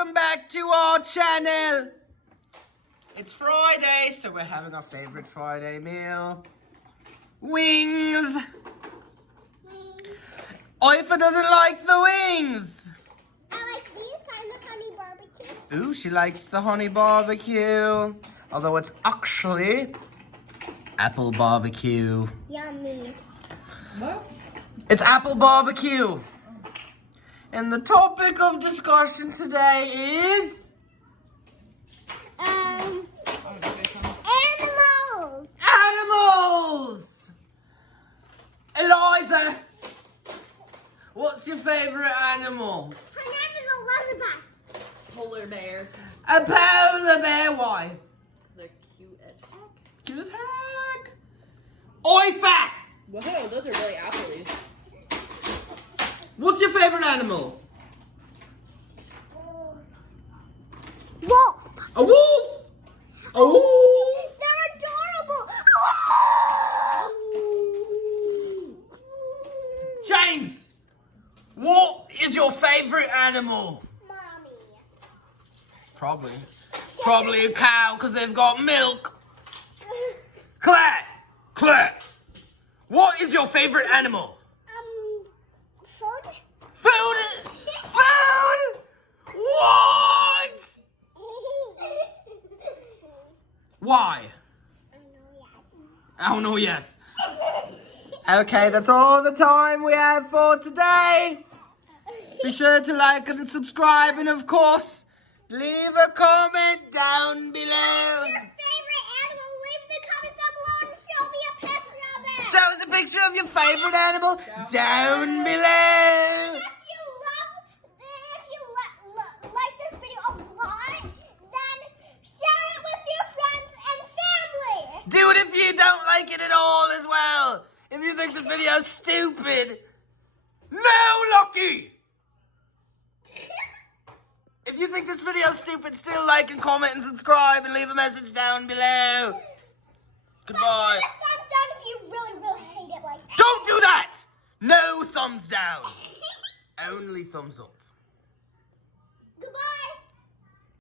welcome back to our channel. It's Friday, so we're having our favorite Friday meal. Wings. Oifa doesn't like the wings. I like these kinds of honey barbecue. Ooh, she likes the honey barbecue. Although it's actually apple barbecue. Yummy. What? It's apple barbecue. And the topic of discussion today is Animals. animals. Eliza, what's your favorite animal? Her name is Elizabeth. Polar bear. A polar bear. Why? They're cute as heck. Cute as heck. Oifa, Whoa, those are really appley. what's your favorite animal? Wolf. A wolf. A wolf. They're adorable. James, what is your favorite animal? Mommy. Probably a cow because they've got milk. Claire, what is your favorite animal? Food. Food. What? Why? Oh no, yes. Okay, that's all the time we have for today. Be sure to like and subscribe, and of course, leave a comment down below. Your favorite animal? Leave the comments down below and show me a picture of it. Show us a picture of your favorite animal down below. If you like this video a lot, then share it with your friends and family. Do it if you don't like it at all as well. If you think this video is stupid. No, Lucky! If you think this video is stupid, still like and comment and subscribe and leave a message down below. Goodbye. Give a thumbs down if you really, really hate it like that. Don't do that! No thumbs down. Only thumbs up.